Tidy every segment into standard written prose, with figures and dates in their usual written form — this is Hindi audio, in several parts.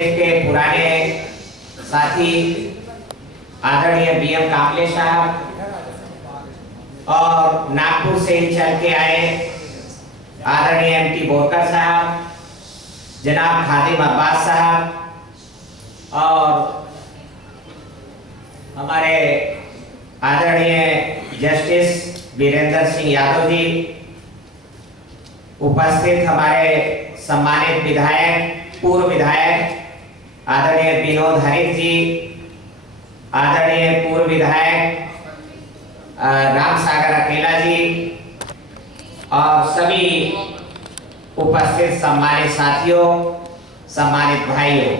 के पुराने साथी आदरणीय बीएम कामले साहब और नागपुर से ही चल के आए आदरणीय एमटी बोरकर साहब, जनाब खादिम अब्बास साहब और हमारे आदरणीय जस्टिस वीरेंद्र सिंह यादव जी, उपस्थित हमारे सम्मानित विधायक, पूर्व विधायक आदरणीय विनोद हरिक जी, आदरणीय पूर्व विधायक राम सागर अकेला जी और सभी उपस्थित सम्मानित साथियों, सम्मानित भाइयों,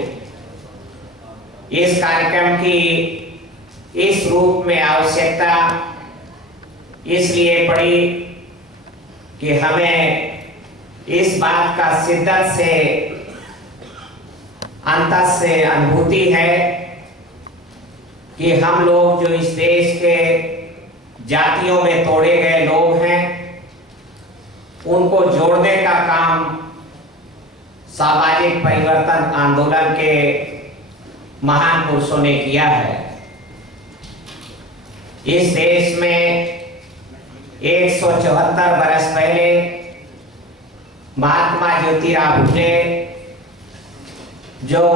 इस कार्यक्रम की इस रूप में आवश्यकता इसलिए पड़ी कि हमें इस बात का शिद्दत से अंतर से अनुभूति है कि हम लोग जो इस देश के जातियों में तोड़े गए लोग हैं, उनको जोड़ने का काम सामाजिक परिवर्तन आंदोलन के महान पुरुषों ने किया है। इस देश में 174 बरस पहले महात्मा ज्योतिराव फुले, जो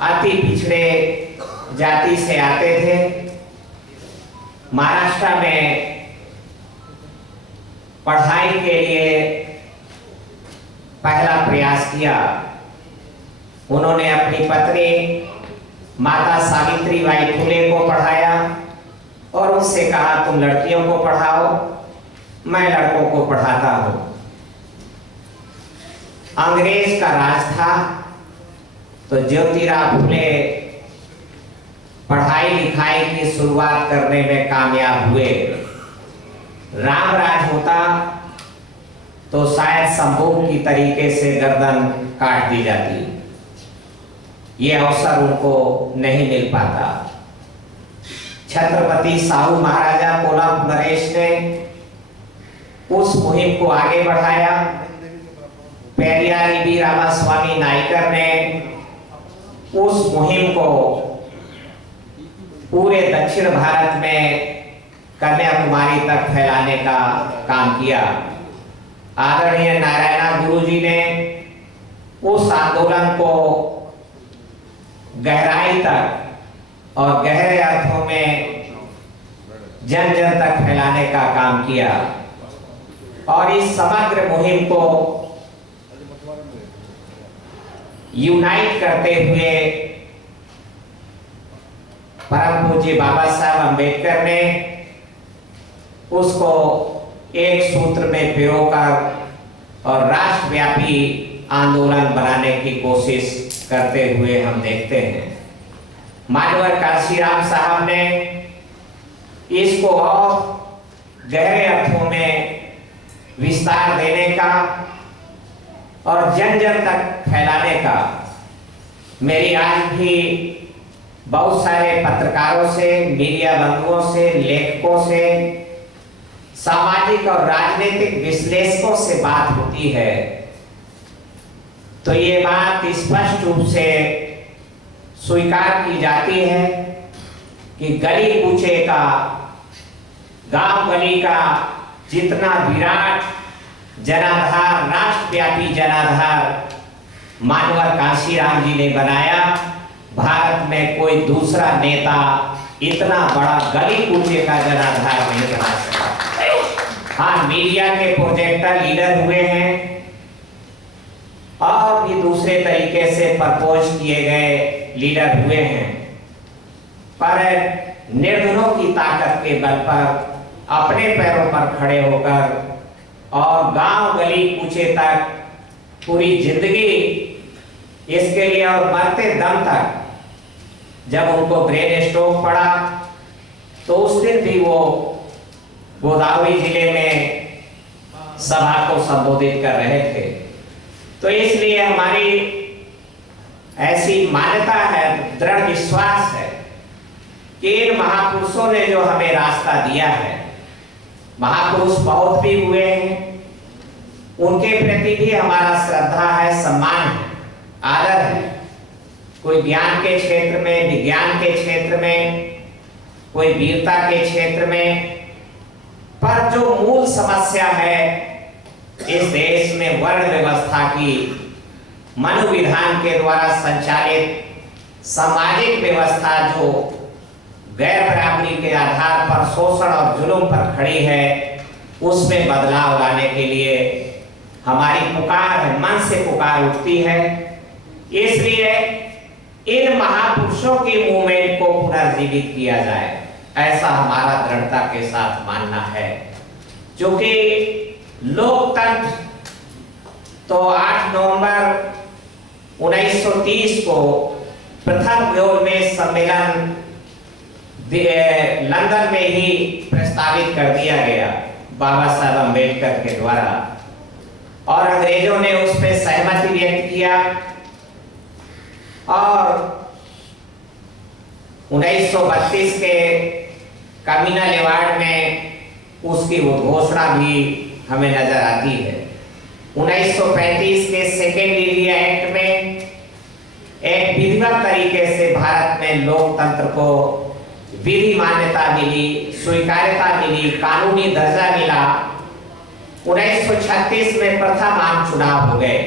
अति पिछड़े जाति से आते थे, महाराष्ट्र में पढ़ाई के लिए पहला प्रयास किया। उन्होंने अपनी पत्नी माता सावित्रीबाई फुले को पढ़ाया और उससे कहा, तुम लड़कियों को पढ़ाओ, मैं लड़कों को पढ़ाता हूं। अंग्रेज का राज था तो ज्योतिराव फुले पढ़ाई लिखाई की शुरुआत करने में कामयाब हुए। राम राज होता तो शायद संभोग की तरीके से गर्दन काट दी जाती। ये अवसर उनको नहीं मिल पाता। छत्रपति साहू महाराजा कोलम नरेश ने उस मुहिम को आगे बढ़ाया। पेरियार बी रामास्वामी नायकर ने उस मुहिम को पूरे दक्षिण भारत में कन्याकुमारी तक फैलाने का काम किया। आदरणीय नारायण गुरु जी ने उस आंदोलन को गहराई तक और गहरे अर्थों में जन जन तक फैलाने का काम किया और इस समग्र मुहिम को यूनाइट करते हुए परम पूज्य बाबा साहब अम्बेडकर ने उसको एक सूत्र में पिरोकर और राष्ट्रव्यापी आंदोलन बनाने की कोशिश करते हुए हम देखते हैं। मानवर काशीराम साहब ने इसको और गहरे अर्थों में विस्तार देने का और जन जन तक फैलाने का मेरी आज भी बहुत सारे पत्रकारों से, मीडिया बंधुओं से, लेखकों से, सामाजिक और राजनीतिक विश्लेषकों से बात होती है तो ये बात स्पष्ट रूप से स्वीकार की जाती है कि गली कूचे का, गांव गली का जितना विराट जनाधार, राष्ट्रव्यापी जनाधार मानवर काशीराम जी ने बनाया, भारत में कोई दूसरा नेता इतना बड़ा गली कूचे का जनाधार नहीं बना सका। हाँ, मीडिया के प्रोजेक्टर लीडर हुए हैं और भी दूसरे तरीके से प्रपोज किए गए लीडर हुए हैं, पर निर्धनों की ताकत के बल पर अपने पैरों पर खड़े होकर और गांव गली कूचे तक पूरी जिंदगी इसके लिए और मरते दम तक जब उनको ब्रेन स्ट्रोक पड़ा तो उस दिन भी वो गोदावरी जिले में सभा को संबोधित कर रहे थे। तो इसलिए हमारी ऐसी मान्यता है, दृढ़ विश्वास है कि इन महापुरुषों ने जो हमें रास्ता दिया है, महापुरुष बहुत भी हुए हैं, उनके प्रति भी हमारा श्रद्धा है, सम्मान है, आदर है, कोई ज्ञान के क्षेत्र में, विज्ञान के क्षेत्र में, कोई वीरता के क्षेत्र में। पर जो मूल समस्या है इस देश में वर्ण व्यवस्था की, मनुविधान के द्वारा संचालित सामाजिक व्यवस्था जो गैर बराबरी के आधार पर शोषण और जुल्म पर खड़ी है, उसमें बदलाव लाने के लिए हमारी पुकार है, मन से पुकार उठती है। इसलिए इन महापुरुषों की मूवमेंट को पुनर्जीवित किया जाए, ऐसा हमारा दृढ़ता के साथ मानना है। क्योंकि लोकतंत्र तो 8 नवंबर 1930 को प्रथम गोलमेज सम्मेलन लंदन में ही प्रस्तावित कर दिया गया बाबा साहब अम्बेडकर के द्वारा, और अंग्रेजों ने उस पर सहमति व्यक्त किया। और 1932 के कम्युनल अवार्ड में उसकी उद्घोषणा भी हमें नजर आती है। 1935 के सेकेंड इंडिया एक्ट में एक विधिवत तरीके से भारत में लोकतंत्र को विधि मान्यता मिली, स्वीकार्यता मिली, कानूनी दर्जा मिला। 1936 में प्रथम आम चुनाव हो गए।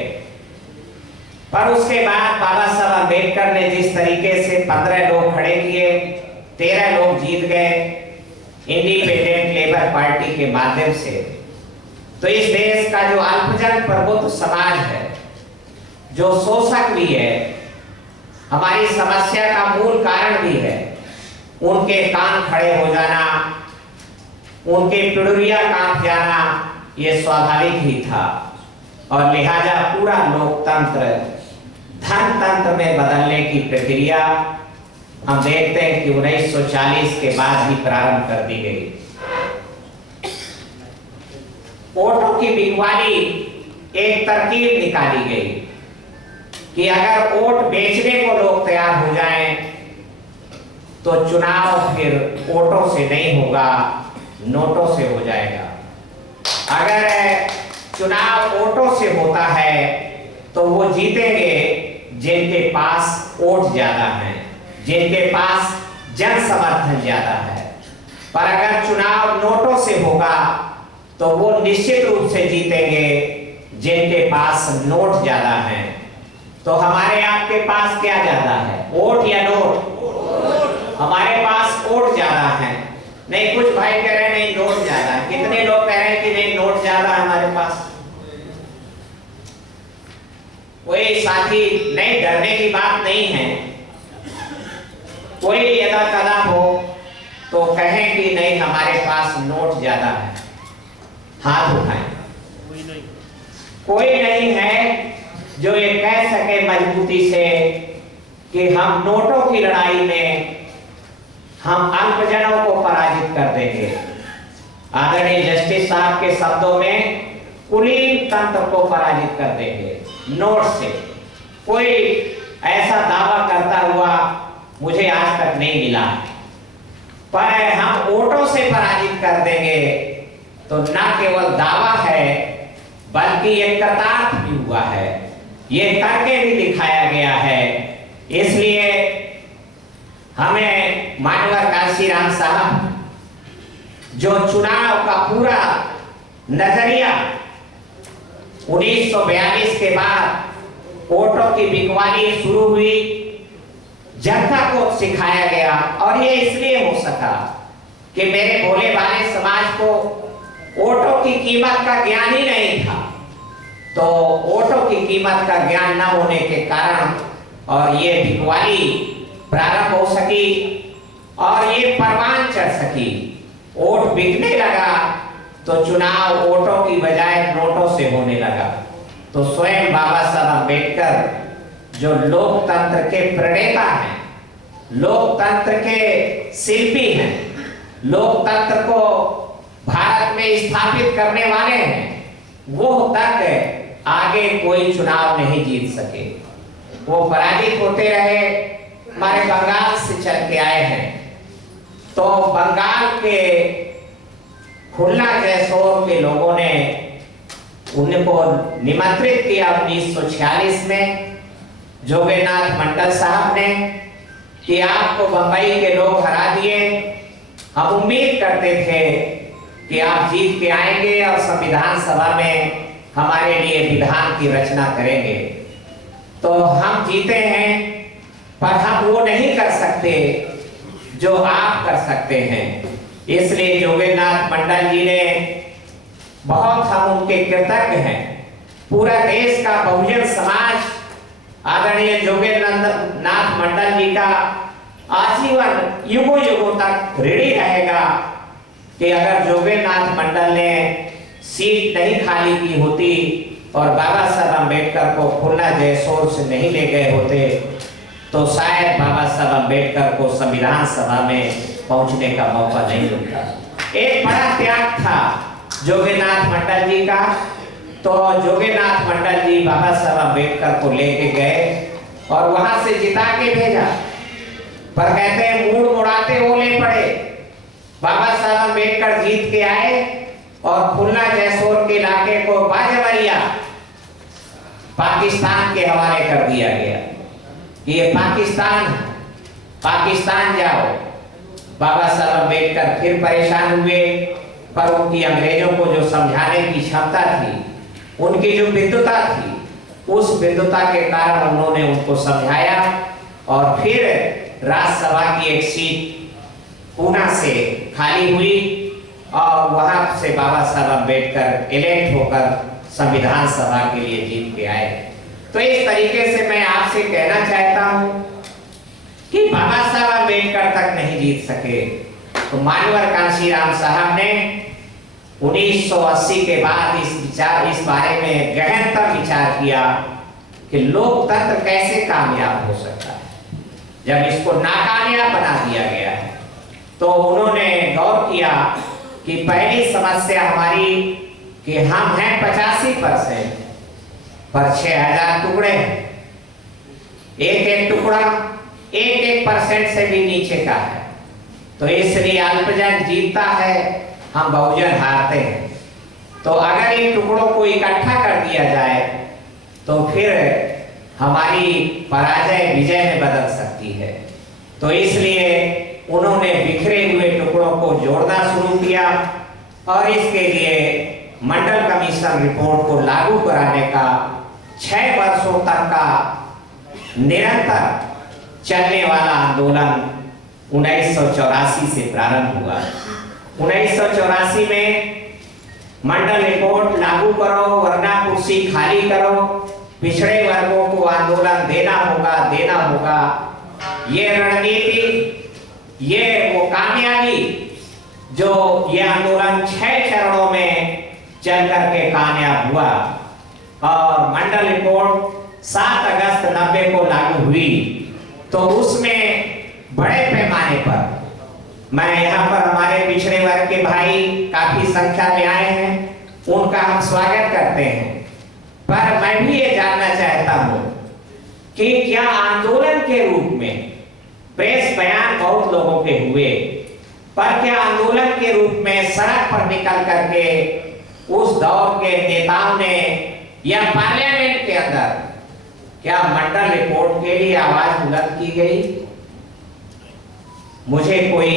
पर उसके बाद बाबा साहब अम्बेडकर ने जिस तरीके से 15 लोग खड़े किए, 13 लोग जीत गए इंडिपेंडेंट लेबर पार्टी के माध्यम से, तो इस देश का जो अल्पजन प्रबुद्ध समाज है, जो शोषक भी है, हमारी समस्या का मूल कारण भी है, उनके कान खड़े हो जाना, उनके पिड़ुरिया कांप जाना, ये स्वाभाविक ही था। और लिहाजा पूरा लोकतंत्र धनतंत्र में बदलने की प्रक्रिया हम देखते हैं कि 1940 के बाद ही प्रारंभ कर दी गई। वोटों की बिकवाली एक तरकीब निकाली गई कि अगर वोट बेचने को लोग तैयार हो जाएं तो चुनाव फिर वोटों से नहीं होगा, नोटों से हो जाएगा। अगर चुनाव वोटों से होता है तो वो जीतेंगे जिनके पास वोट ज्यादा है, जिनके पास जन समर्थन ज्यादा है। पर अगर चुनाव नोटों से होगा तो वो निश्चित रूप से जीतेंगे जिनके पास नोट ज्यादा है। तो हमारे आपके पास क्या ज्यादा है, वोट या नोट? हमारे पास वोट ज्यादा है। नहीं, कुछ भाई कह रहे हैं नहीं नोट ज्यादा है। कितने लोग कह रहे हैं कि नहीं नोट ज्यादा है हमारे पास? कोई साथी नहीं, डरने की बात नहीं है। कोई यदा कदा हो तो कहें कि नहीं हमारे पास नोट ज्यादा है, हाथ उठाएं। कोई नहीं है जो ये कह सके मजबूती से कि हम नोटों की लड़ाई में हम अल्पजनों को पराजित कर देंगे। आदरणीय जस्टिस साहब के शब्दों में कुलीन तंत्र को पराजित कर देंगे नोट से। कोई ऐसा दावा करता हुआ मुझे आज तक नहीं मिला। पर हम वोटों से पराजित कर देंगे तो न केवल दावा है बल्कि ये कथार्थ भी हुआ है, ये करके भी दिखाया गया है। इसलिए हमें मानवर काशीराम साहब जो चुनाव का पूरा नजरिया 1942 के बाद वोटों की बिकवाली शुरू हुई, जनता को सिखाया गया। और ये इसलिए हो सका कि मेरे भोले भाले समाज को वोटों की कीमत का ज्ञान ही नहीं था। तो वोटों की कीमत का ज्ञान न होने के कारण और ये बिकवाली प्रारंभ हो सकी और ये परवान चढ़ सकी। वोट बिकने लगा तो चुनाव वोटों की बजाय नोटों से होने लगा। तो स्वयं बाबा साहब अम्बेडकर जो लोकतंत्र के प्रणेता हैं, लोकतंत्र के शिल्पी हैं, लोकतंत्र को भारत में स्थापित करने वाले हैं, वो तक आगे कोई चुनाव नहीं जीत सके। वो पराजित होते रहे। हमारे बंगाल से चल के आए हैं तो बंगाल के खुल्ला जैसोर के लोगों ने उनको निमंत्रित किया 1946 में, जोगेनाथ मंडल साहब ने कि आपको बंबई के लोग हरा दिए। हम उम्मीद करते थे कि आप जीत के आएंगे और संविधान सभा में हमारे लिए विधान की रचना करेंगे। तो हम जीते हैं, पर हम वो नहीं कर सकते जो आप कर सकते हैं। इसलिए जोगेनाथ मंडल जी ने बहुत, हम उनके कृतज्ञ हैं। पूरा देश का बहुजन समाज आदरणीय जोगेनाथ मंडल जी का आजीवन युगों युगों तक ऋणी रहेगा कि अगर जोगेनाथ मंडल ने सीट नहीं खाली की होती और बाबा साहब अम्बेडकर को खुला जयसोर से नहीं ले गए होते तो शायद बाबा साहब अम्बेडकर को संविधान सभा में पहुंचने का मौका नहीं मिलता। एक बड़ा त्याग था जोगेनाथ मंडल जी का। तो जोगेनाथ मंडल जी बाबा साहब अम्बेडकर को लेके गए और वहां से जिता के भेजा, पर कहते हैं मूड मुड़ाते ओले पड़े। बाबा साहब अम्बेडकर जीत के आए और खुलना जयसोर के इलाके को बाजवरिया पाकिस्तान के हवाले कर दिया गया। ये पाकिस्तान जाओ। बाबा साहब अम्बेडकर फिर परेशान हुए, पर उनकी अंग्रेजों को जो समझाने की क्षमता थी, उनकी जो विद्वता थी, उस विद्वता के कारण उन्होंने उनको समझाया और फिर राज्यसभा की एक सीट पूना से खाली हुई और वहां से बाबा साहब अम्बेडकर इलेक्ट होकर संविधान सभा के लिए जीत के आए। तो इस तरीके से मैं आपसे कहना चाहता हूं कि बाबा साहब अम्बेडकर तक नहीं जीत सके तो मानवर कांशीराम साहब ने 1980 के बाद इस बारे में गहनतर विचार किया कि लोकतंत्र कैसे कामयाब हो सकता है जब इसको नाकामयाब बना दिया गया है। तो उन्होंने गौर किया कि पहली समस्या हमारी कि हम हैं 85% पर 6000 टुकड़े हैं। एक टुकड़ा 1% से भी नीचे का है। तो इसलिए अल्पजन जीतता है, हम बहुजन हारते हैं। तो अगर इन टुकड़ों को इकट्ठा कर दिया जाए तो फिर हमारी पराजय विजय में बदल सकती है। तो इसलिए उन्होंने बिखरे हुए टुकड़ों को जोड़ना शुरू किया और इसके लिए मंडल कमीशन रिपोर्ट को लागू कराने का 6 वर्षों तक का निरंतर चलने वाला आंदोलन 1984 से प्रारंभ हुआ। 1984 में मंडल रिपोर्ट लागू करो वरना कुर्सी खाली करो, पिछड़े वर्गों को आंदोलन देना होगा। ये रणनीति, ये वो कामयाबी जो ये आंदोलन 6 चरणों में चल करके कामयाब हुआ और मंडल रिपोर्ट 7 अगस्त 90 को लागू हुई। तो उसमें बड़े पैमाने पर, मैं यहाँ पर हमारे पिछड़े वर्ग के भाई काफी संख्या में आए हैं, उनका हम स्वागत करते हैं। पर मैं भी ये जानना चाहता हूँ कि क्या आंदोलन के रूप में प्रेस बयान बहुत लोगों के हुए, पर क्या आंदोलन के रूप में सड़क पर निकल करके उस दौर के नेताओं ने या पार्लियामेंट के अंदर क्या मंडल रिपोर्ट के लिए आवाज बुलंद की गई? मुझे कोई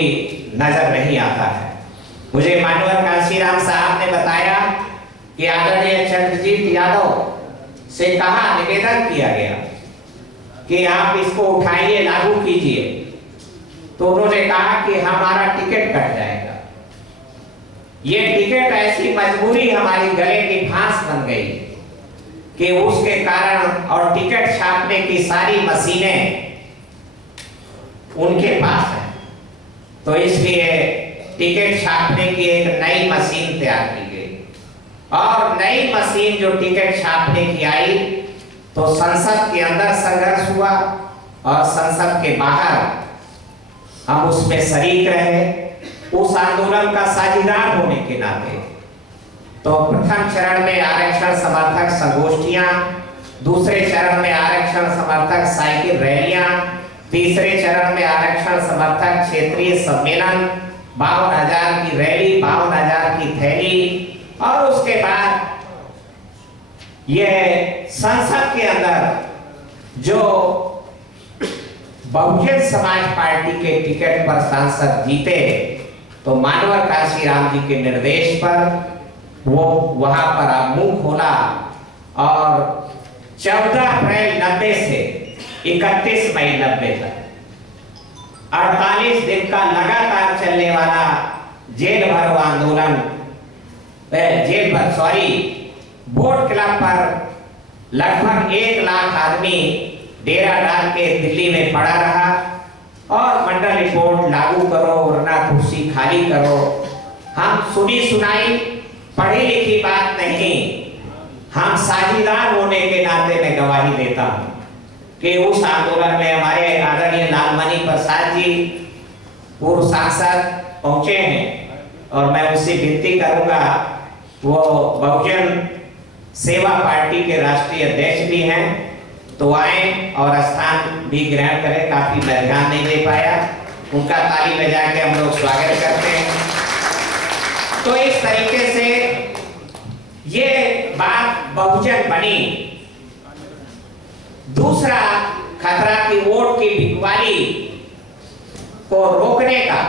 नजर नहीं आता है। मुझे मानवर कांशीराम साहब ने बताया कि आदरणीय चंद्रजीत यादव से कहा, निवेदन किया गया कि आप इसको उठाइए, लागू कीजिए। तो उन्होंने कहा कि हमारा टिकट कट जाएगा। ये टिकट ऐसी मजबूरी हमारी गले की फांस बन गई कि उसके कारण, और टिकट छापने की सारी मशीनें उनके पास है, तो इसलिए टिकट छापने की एक नई मशीन तैयार की गई और नई मशीन जो टिकट छापने की आई तो संसद के अंदर संघर्ष हुआ और संसद के बाहर हम उसमें शरीक रहे उस आंदोलन का साझीदार होने के नाते। तो प्रथम चरण में आरक्षण समर्थक संगोष्ठियां, दूसरे चरण में आरक्षण समर्थक साइकिल रैलियां, तीसरे चरण में आरक्षण समर्थक क्षेत्रीय सम्मेलन, 52,000 की रैली, 52,000 की थैली, और उसके बाद यह संसद के अंदर जो बहुजन समाज पार्टी के टिकट पर सांसद जीते, तो मानवर काशीराम जी के निर्देश पर वो वहां पर मुंह खोला और 14 अप्रैल 90 से 31 मई 90 तक 48 दिन का लगातार चलने वाला जेल भरो आंदोलन, वोट क्लब पर लगभग 1 लाख आदमी डेरा डाल के दिल्ली में पड़ा रहा और मंडल रिपोर्ट लागू करो वरना कुर्सी खाली करो। हम सुनी सुनाई पढ़ी लिखी बात नहीं, हम साझीदार होने के नाते मैं गवाही देता हूं कि उस आंदोलन में हमारे आदरणीय लालमणि प्रसाद जी पूर्व सांसद पहुंचे हैं और मैं उनसे विनती करूंगा, वो बहुजन सेवा पार्टी के राष्ट्रीय अध्यक्ष भी हैं, तो आए और स्थान भी ग्रहण करें। काफी मैं ध्यान नहीं दे पाया, उनका ताली बजा के हम लोग स्वागत करते हैं। तो इस तरीके से ये बात बहुजन बनी। दूसरा खतरा की वोट की बिकवाली को रोकने का,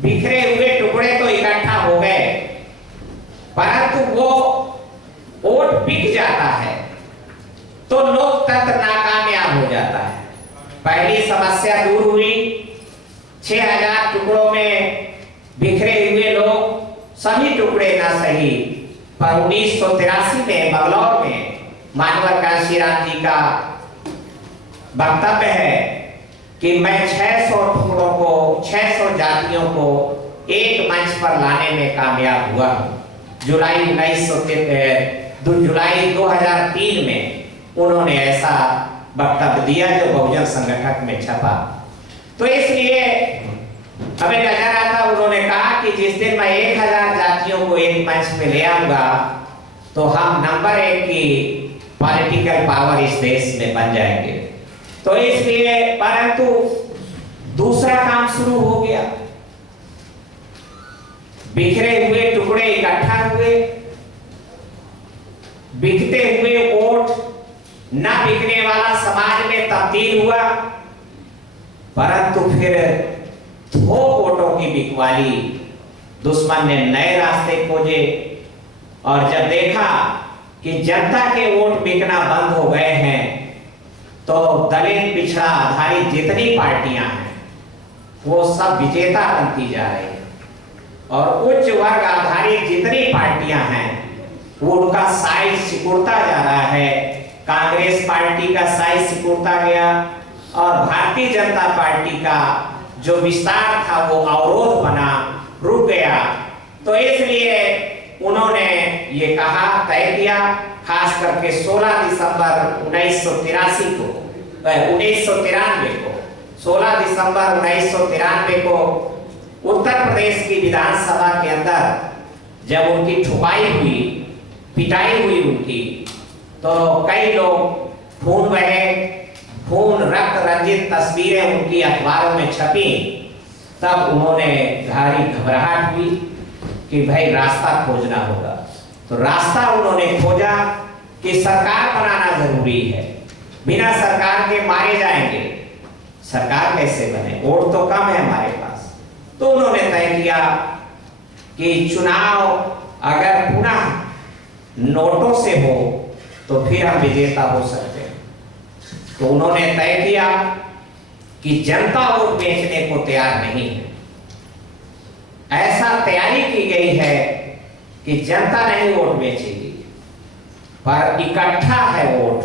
बिखरे हुए टुकड़े तो इकट्ठा हो गए, परंतु वो वोट बिक जाता है तो लोकतंत्र नाकामयाब हो जाता है। पहली समस्या दूर हुई, 6000 टुकड़ों में बिखरे हुए लोग, सभी टुकड़े ना सही, पर 1983 में बंगलौर में मानवर काशीराम जी का वक्तव्य है कि मैं 600 टुकड़ों को, 600 जातियों को एक मंच पर लाने में कामयाब हुआ। जुलाई 2003 में उन्होंने ऐसा वक्तव्य दिया जो बहुजन संगठन में छपा। तो इसलिए हमें नजर आता, उन्होंने कहा कि जिस दिन मैं 1000 जातियों को एक मंच पे ले आऊंगा तो हम नंबर 1 की पॉलिटिकल पावर इस देश में बन जाएंगे। तो इसलिए, परंतु दूसरा काम शुरू हो गया, बिखरे हुए टुकड़े इकट्ठा हुए, बिकते हुए वोट न बिकने वाला समाज में तब्दील हुआ, परंतु फिर थोक वोटों की बिकवाली, दुश्मन ने नए रास्ते खोजे और जब देखा कि जनता के वोट बिकना बंद हो गए हैं तो दलित पिछड़ा आधारित जितनी पार्टियां हैं वो सब विजेता बनती जा रही है और उच्च वर्ग आधारित जितनी पार्टियां हैं वो उनका साइज सिकुड़ता जा रहा है। कांग्रेस पार्टी का साइज सिकुड़ता गया और भारतीय जनता पार्टी का जो विस्तार था वो अवरोध बना, रुक गया। तो इसलिए उन्होंने ये कहा, तय किया, खास करके 16 दिसंबर 1993 को 16 दिसंबर 1993 को उत्तर प्रदेश की विधानसभा के अंदर जब उनकी ठुकाई हुई, पिटाई हुई उनकी, तो कई लोग खून बहे, खून रक्त रंजित तस्वीरें उनकी अखबारों में छपी, तब उन्होंने गहरी घबराहट हुई कि भाई रास्ता खोजना होगा। तो रास्ता उन्होंने खोजा कि सरकार बनाना जरूरी है, बिना सरकार के मारे जाएंगे, सरकार कैसे बने, वोट तो कम है हमारे पास। तो उन्होंने तय किया कि चुनाव अगर पुनः नोटों से हो तो फिर हम विजेता हो सकते हैं। तो उन्होंने तय किया कि जनता वोट बेचने को तैयार नहीं है। ऐसा तैयारी की गई है कि जनता नहीं वोट बेचेगी, पर इकट्ठा है वोट,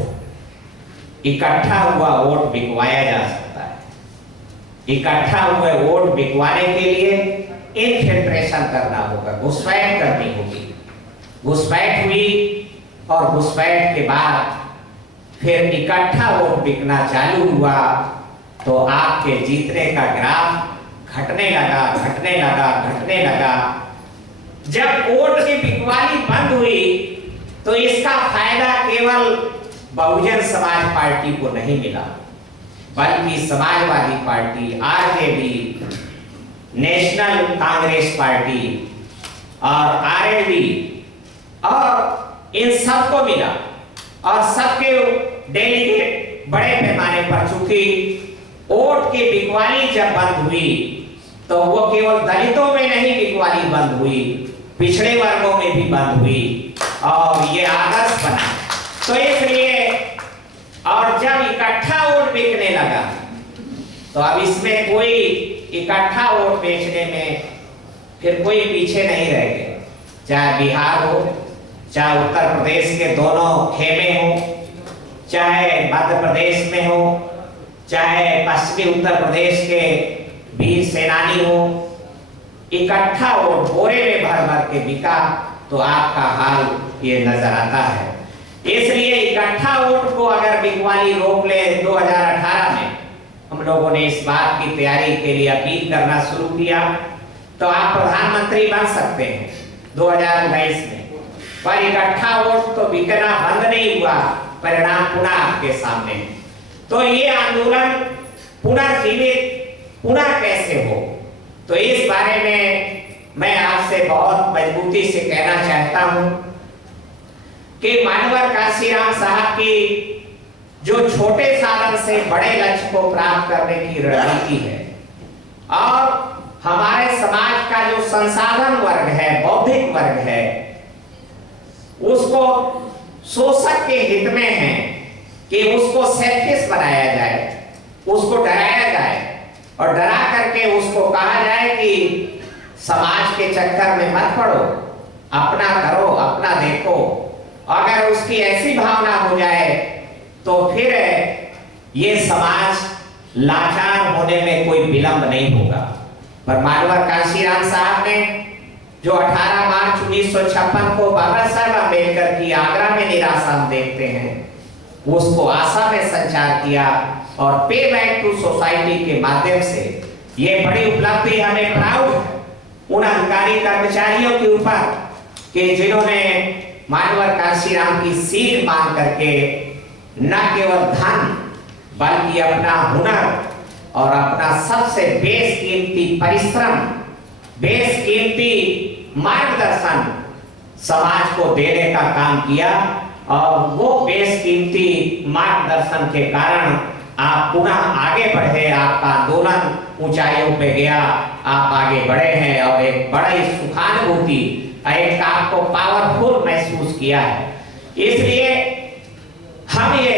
इकट्ठा हुआ वोट बिकवाया जा सकता है। इकट्ठा हुए वोट बिकवाने के लिए इनफिल्ट्रेशन करना होगा, घुसपैठ करनी होगी। घुसपैठ हुई और घुसपैठ के बाद फिर इकट्ठा वोट बिकना चालू हुआ, तो आपके जीतने का ग्राफ घटने लगा, घटने लगा, घटने लगा। जब वोट की बिकवाली बंद हुई तो इसका फायदा केवल बहुजन समाज पार्टी को नहीं मिला, बल्कि Samajwadi party, RJD, national Congress party और आरएलडी और इन सबको मिला और सबके डेलीगेट बड़े पैमाने पर, चूंकि वोट की बिकवाली जब बंद हुई तो वो केवल दलितों में नहीं बिकवाली बंद हुई, पिछड़े वर्गों में भी बंद हुई और ये आदर्श बना। तो इसलिए और जब इकट्ठा वोट बिकने लगा तो अब इसमें कोई इकट्ठा वोट बेचने में फिर कोई पीछे नहीं रह गया, चाहे बिहार हो, चाहे उत्तर प्रदेश के दोनों खेमे हो, चाहे मध्य प्रदेश में हो, चाहे पश्चिमी उत्तर प्रदेश के वीर सेनानी हो, इकट्ठा वोट बोरे में भर भर के बिका तो आपका हाल ये नजर आता है। इसलिए इकट्ठा वोट को अगर बिकवाली रोक ले, 2018 में हम लोगों ने इस बात की तैयारी के लिए अपील करना शुरू किया तो आप प्रधानमंत्री बन सकते हैं 2019 में, पर इकट्ठा वोट तो बिकना बंद नहीं हुआ, परिणाम पुनः आपके सामने। तो ये आंदोलन पुनर्जीवित पुनः कैसे हो, तो इस बारे में मैं आपसे बहुत मजबूती से कहना चाहता हूं कि मानवर काशीराम साहब की जो छोटे साधन से बड़े लक्ष्य को प्राप्त करने की रणनीति है और हमारे समाज का जो संसाधन वर्ग है, बौद्धिक वर्ग है, उसको शोषक के हित में है कि उसको सेल्फिश बनाया जाए, उसको डराया जाए और डरा करके उसको कहा जाए कि समाज के चक्कर में मत पड़ो, अपना करो, अपना देखो। अगर उसकी ऐसी भावना हो जाए तो फिर ये समाज लाचार होने में कोई विलंब नहीं होगा। पर मानवर काशीराम साहब ने जो 18 मार्च 1956 को बाबा साहब अम्बेडकर की आगरा में निराशा हम देखते हैं, उसको आशा में संचार किया और पे बैक टू सोसाइटी के माध्यम से ये बड़ी उपलब्धि हमें प्राउड है उन अधिकारी कर्मचारियों के ऊपर कि जिन्होंने मानवर काशीराम की सीख मान करके न केवल धन बल्कि अपना हुनर और अपना सबसे बेशकीमती परिश्रम, बेशकीमती मार्गदर्शन समाज को देने का काम किया और वो बेशकीमती मार्गदर्शन के कारण आप पुनः आगे बढ़े, आपका आंदोलन ऊंचाइयों पे गया, आप आगे बढ़े हैं और एक बड़ी सुखानुभूति, एक आपको पावरफुल महसूस किया है। इसलिए हम ये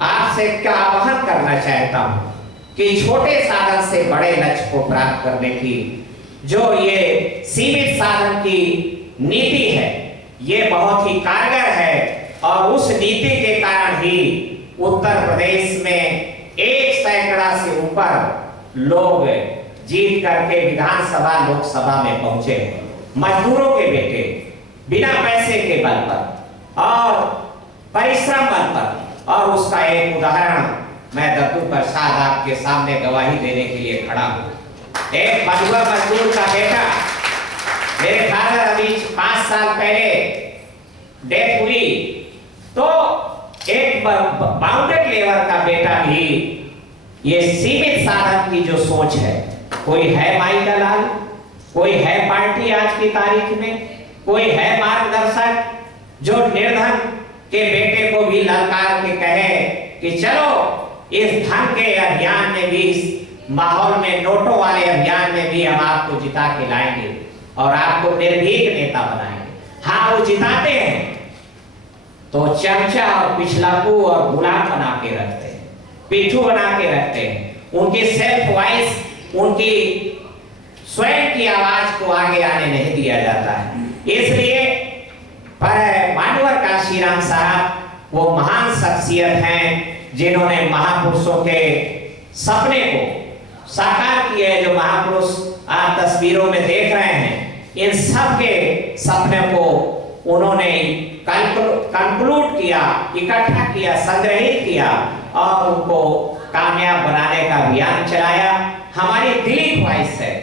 आपसे क्या आह्वान करना चाहता हूं कि छोटे साधन से बड़े लक्ष्य को प्राप्त करने की जो ये सीमित साधन की नीति है, ये बहुत ही कारगर है और उस नीति के कारण ही उत्तर प्रदेश में 1 सैकड़ा से ऊपर लोग जीत करके विधानसभा लोकसभा में पहुंचे, मजदूरों के बेटे, बिना पैसे के बल पर और परिश्रम बल पर। और उसका एक उदाहरण मैं दत्तू प्रसाद आपके सामने गवाही देने के लिए खड़ा हूं। एक मधुआ मजदूर का बेटा, मेरे ख्याल अभी 5 साल पहले डेथ हुई, तो एक बाउंडेड लेबर का बेटा भी ये सीमित साधन की जो सोच है, कोई है माई का लाल, कोई है पार्टी आज की तारीख में, कोई है मार्गदर्शक जो निर्धन के बेटे को भी ललकार के कहे कि चलो इस धन के अभियान में भी, इस माहौल में, नोटों वाले अभियान में भी हम आपको जिता के लाएंगे और आपको निर्भीक नेता बनाएंगे। हाँ, वो जिताते हैं तो चमचा और पिछलाकू और गुलाम बना के रखते हैं, पिट्ठू बना के रखते हैं, उनकी सेल्फ वॉइस, उनकी स्वयं की आवाज को आगे आने नहीं दिया जाता है। इसलिए पर मानवर काशीराम साहब वो महान शख्सियत हैं जिन्होंने महापुरुषों के सपने को साकार किया है। जो महापुरुष आप तस्वीरों में देख रहे हैं, इन सब के सपने को उन्होंने कंक्लूड किया, इकट्ठा किया, संग्रहित किया और उनको कामयाब बनाने का अभियान चलाया। हमारी दिली ख्वाहिश है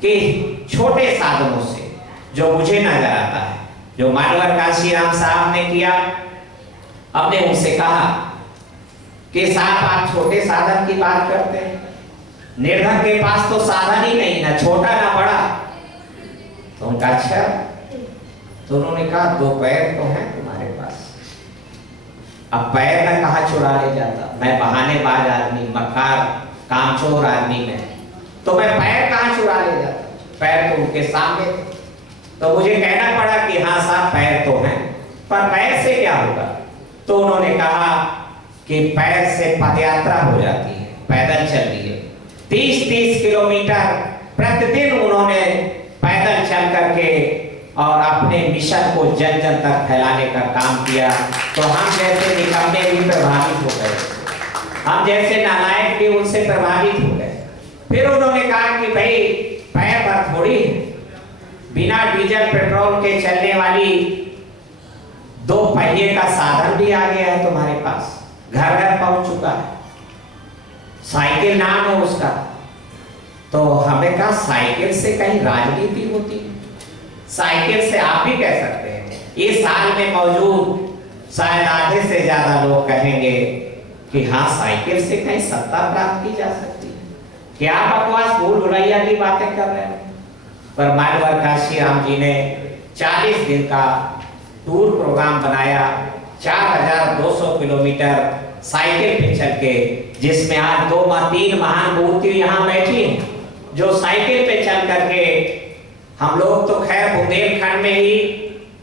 कि छोटे साधनों से जो मुझे नजर आता है, जो मानवर काशीराम साहब ने किया, हमने उनसे कहा कि साहब आप छोटे साधन की बात करते हैं, निर्धन के पास तो साधन ही नहीं, ना छोटा ना बड़ा। तो उनका अच्छा, तो उन्होंने कहा 2 पैर तो हैं तुम्हारे पास, अब पैर मैं कहाँ चुरा ले जाता, मैं बहानेबाज आदमी, मक्कार कामचोर आदमी मैं, तो मैं पैर कहाँ चुरा ले जाता, पैर तो उनके सामने थे। तो मुझे कहना पड़ा कि हाँ साहब पैर तो हैं, पर पैर से क्या होगा। तो उन्होंने कहा कि पैर से पदयात्रा हो जाती है, पैदल चल रही है 30-30 किलोमीटर प्रतिदिन उन्होंने पैदल चल करके और अपने मिशन को जन जन तक फैलाने का काम किया। तो हम जैसे निकम्मे भी प्रभावित हो गए, हम जैसे नालायक भी उनसे प्रभावित हो गए। फिर उन्होंने कहा कि भाई पैर भर थोड़ी, बिना डीजल पेट्रोल के चलने वाली 2 पहिए का साधन भी आ गया है तुम्हारे पास, घर घर पहुंच चुका है, साइकिल नाम है उसका। तो हमें कहा साइकिल से कहीं राजनीति होती है, साइकिल से आप भी कह सकते हैं। इस हाल में मौजूद शायद आधे से ज्यादा लोग कहेंगे कि हाँ साइकिल से कहीं सत्ता प्राप्त की जा सकती है, क्या बकवास भूल भुलैया की बातें कर रहे हैं। पर मानवर काशी राम जी ने 40 दिन का टूर प्रोग्राम बनाया, 4200 किलोमीटर साइकिल पे चल के, जिसमें आज 3 महान मूर्ति यहाँ बैठी हैं जो साइकिल पे चल करके, हम लोग तो खैर बुंदेलखंड में ही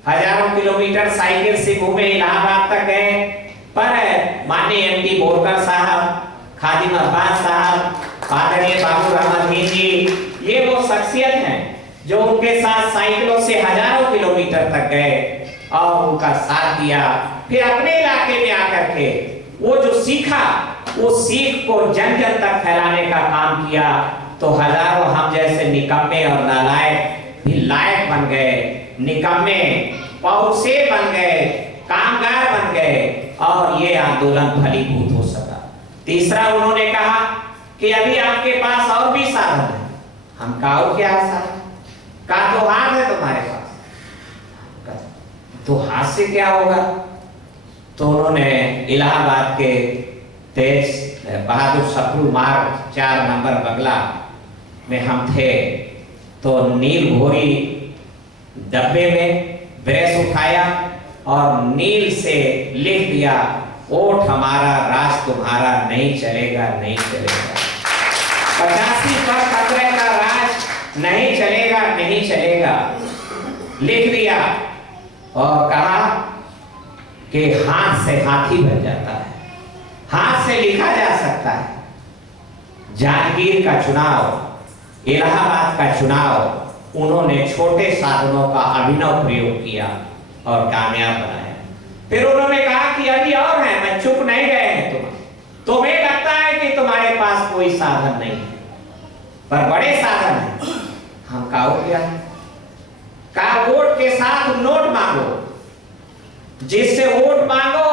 हजारों किलोमीटर साइकिल से घूमे, इलाहाबाद तक गए, पर माननीय एमडी बोरकर साहब, खादिम अब्बास साहब, आदरणीय बाबू रहमतदीन जी, ये वो शख्सियत हैं जो उनके साथ साइकिलों से हजारों किलोमीटर तक गए और उनका साथ दिया। फिर अपने इलाके में आकर के वो जो सीखा, वो सीख को जन जन तक फैलाने का काम किया। तो हजारों हम जैसे निकम्मे और नालायक भी लायक बन गए, निकम्मे पौसे बन गए, कामगार बन गए और ये आंदोलन फलीभूत हो सका। तीसरा उन्होंने कहा कि अभी आपके पास और भी साधन है। हम कहा और क्या साधन, कहा 2 हाथ है तुम्हारे पास। तो हाथ से क्या होगा। तो उन्होंने इलाहाबाद के तेज बहादुर सप्रू मार्ग 4 नंबर बंगला में हम थे, तो नील घोरी डब्बे में ब्रश उठाया और नील से लिख दिया, ओठ हमारा राज तुम्हारा, नहीं चलेगा नहीं चलेगा। 85 पर खतरे का राज नहीं चलेगा नहीं चलेगा लिख दिया और कहा कि हाथ से हाथी बन जाता है, हाथ से लिखा जा सकता है। जांजगीर का चुनाव, इलाहाबाद का चुनाव उन्होंने छोटे साधनों का अभिनव प्रयोग किया और कामयाब बनाया। फिर उन्होंने कहा कि अभी और है, मैं चुप नहीं गए हैं तुम्हें लगता है कि तुम्हारे पास कोई साधन नहीं है, पर बड़े साधन है। हम कहा क्या, कहा वोट के साथ नोट मांगो, जिससे वोट मांगो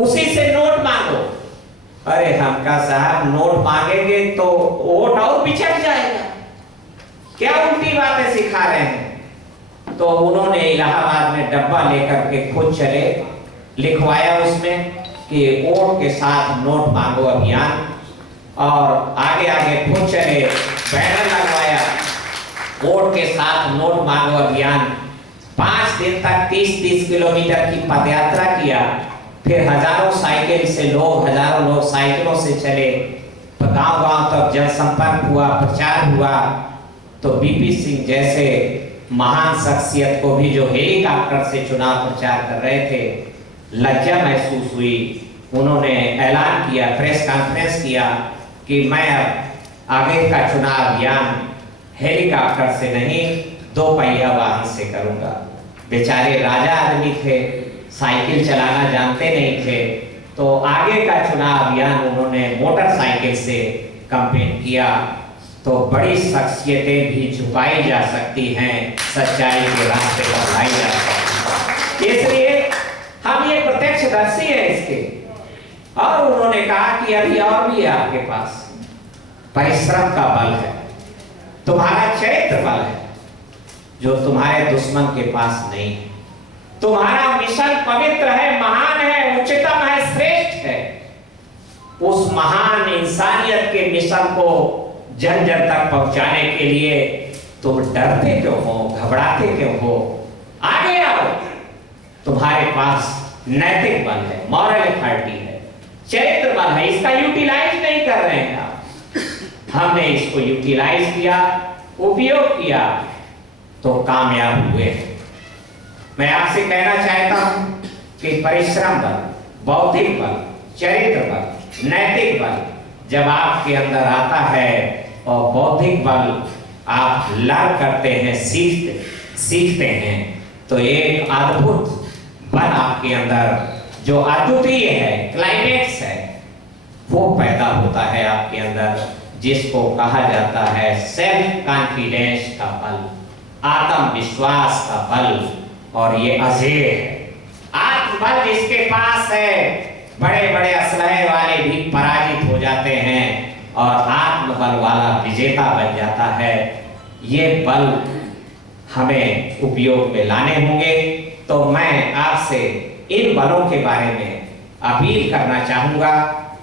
उसी से नोट मांगो। अरे हम कहा साहब नोट मांगेंगे तो वोट और पिछड़ जाएगा, क्या उल्टी बातें सिखा रहे हैं। तो उन्होंने इलाहाबाद में डब्बा लेकर के खुद चले, लिखवाया उसमें कि वोट के साथ नोट मांगो अभियान, और आगे आगे खुद चले, बैनर लगवाया, वोट के साथ नोट मांगो अभियान। 5 दिन तक 30-30 किलोमीटर की पदयात्रा किया। फिर हजारों साइकिल से लोग, हजारों लोग साइकिलों से चले, गांव-गांव तक जनसंपर्क हुआ, प्रचार हुआ। तो बीपी सिंह जैसे महान शख्सियत को भी, जो हेलीकॉप्टर से चुनाव प्रचार कर रहे थे, लज्जा महसूस हुई। उन्होंने ऐलान किया, प्रेस कॉन्फ्रेंस किया कि मैं अब आगे का चुनाव अभियान हेलीकॉप्टर से नहीं 2 पहिया वाहन से करूंगा। बेचारे राजा आदमी थे, साइकिल चलाना जानते नहीं थे, तो आगे का चुनाव अभियान उन्होंने मोटरसाइकिल से कैंपेन किया। तो बड़ी शख्सियतें भी झुकाई जा सकती हैं, सच्चाई के रास्ते पर लाई जा सकती है। इसलिए हम ये प्रत्यक्षदर्शी हैं इसके। और उन्होंने कहा कि अभी और भी है आपके पास, परिश्रम का बल है, तुम्हारा चरित्र बल है, जो तुम्हारे दुश्मन के पास नहीं है। तुम्हारा मिशन पवित्र है, महान है, उच्चतम है, श्रेष्ठ है। उस महान इंसानियत के मिशन को जन जन तक पहुंचाने के लिए तुम डरते क्यों हो, घबराते क्यों हो? आगे आओ, तुम्हारे पास नैतिक बल है, मॉरल अथॉरिटी है, चरित्र बल है। इसका यूटिलाइज नहीं कर रहे हैं आप। हमने इसको यूटिलाइज किया, उपयोग किया, तो कामयाब हुए। मैं आपसे कहना चाहता हूं कि परिश्रम बल, बौद्धिक बल, चरित्र बल, नैतिक बल जब आपके अंदर आता है और बौद्धिक बल आप लर्न करते हैं, सीखते हैं, तो एक अद्भुत बल आपके अंदर जो अद्वितीय है, क्लाइमेक्स है, वो पैदा होता है आपके अंदर, जिसको कहा जाता है सेल्फ कॉन्फिडेंस का बल, आत्मविश्वास का बल। और ये अजेय है। आत्मबल जिसके पास है, बड़े बड़े असलहे वाले भी पराजित हो जाते हैं और आत्मबल वाला विजेता बन जाता है। ये बल हमें उपयोग में लाने होंगे। तो मैं आपसे इन बलों के बारे में अपील करना चाहूंगा।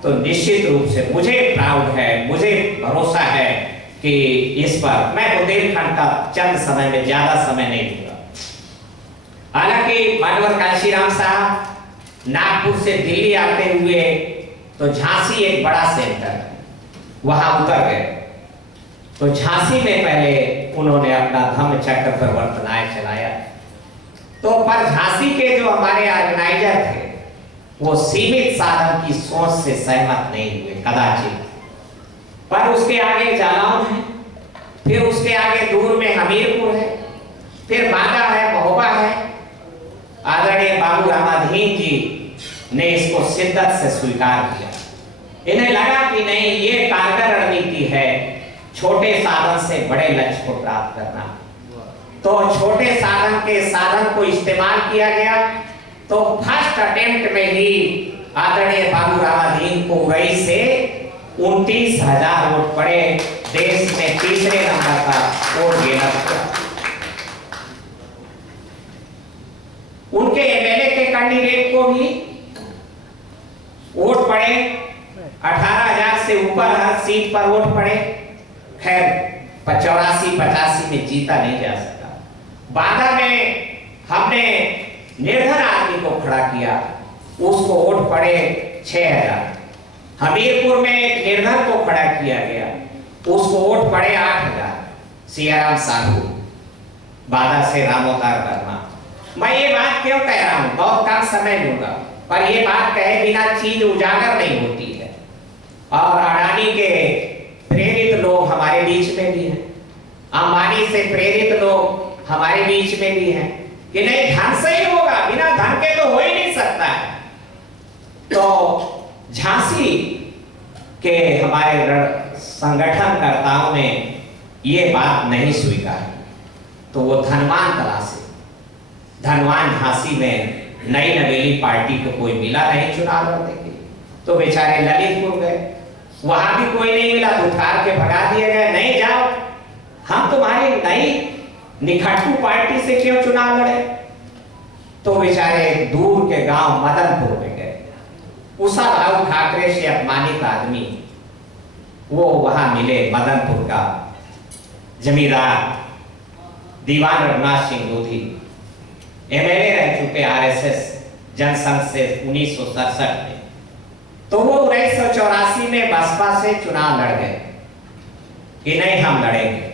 तो निश्चित रूप से मुझे प्राउड है, मुझे भरोसा है कि इस पर मैं बुंदेलखंड का चंद समय में ज्यादा समय नहीं दूंगा। हालांकि मानवर काशीराम साहब नागपुर से दिल्ली आते हुए तो झांसी एक बड़ा सेंटर है, वहां उतर गए। तो झांसी में पहले उन्होंने अपना धम्म चक्र प्रवर्तनाय चलाया। तो पर झांसी के जो हमारे ऑर्गेनाइजर थे वो सीमित साधन की सोच से सहमत नहीं हुए कदाचित। पर उसके आगे जालौन है, फिर उसके आगे दूर में हमीरपुर है, फिर बांदा है, महोबा है। आदरणीय बाबू रामाधीन जी ने इसको शिद्दत से स्वीकार किया। इन्हें लगा कि नहीं, ये कारगर रणनीति है छोटे साधन से बड़े लक्ष्य को प्राप्त करना। तो छोटे साधन को इस्तेमाल किया गया। तो फर्स्ट अटेम्प्ट में ही आदरणीय बाबू रामाधीन को उरई से 29,000 वोट पड़े। देश में तीसरे नंबर का वोट गिरा। उनके एमएलए के कैंडिडेट को भी वोट पड़े 18,000 से ऊपर हर सीट पर वोट पड़े। खैर 84-85 में जीता नहीं जा सका। बांदा में हमने निर्धन आदमी को खड़ा किया, उसको वोट पड़े 6,000। हमीरपुर में एक निर्धन को खड़ा किया गया, उसको वोट पड़े 8,000। सियाराम साहू, बांदा से रामोतार वर्मा। मैं ये बात क्यों कह रहा हूं, बहुत कम समय लूंगा, पर ये बात कहे बिना चीज उजागर नहीं होती है। और अडानी के प्रेरित लोग हमारे बीच में भी हैं, अंबानी से प्रेरित लोग हमारे बीच में भी हैं कि नहीं, धन से ही होगा, बिना धन के तो हो ही नहीं सकता है। तो झांसी के हमारे संगठनकर्ताओं ने ये बात नहीं स्वीकारी। तो वो धनवान तलाशे, धनवान झांसी में नई नवेली पार्टी को कोई मिला नहीं चुनाव लड़ने के लिए, तो बेचारे ललितपुर गए, वहां भी कोई नहीं मिला, धुतकार के भगा दिए गए। नहीं जाओ, हम तुम्हारी नई निखटू पार्टी से क्यों चुनाव लड़े। तो बेचारे दूर के गांव मदनपुर में गए। उषा भाऊ ठाकरे से अपमानित आदमी वो वहां मिले। मदनपुर का जमींदार दीवान रघुनाथ सिंह लोधी एमएलए रह चुके आरएसएस जनसंघ से 1967 में। तो वो 1984 में बसपा से चुनाव लड़ गए कि नहीं हम लड़ेंगे।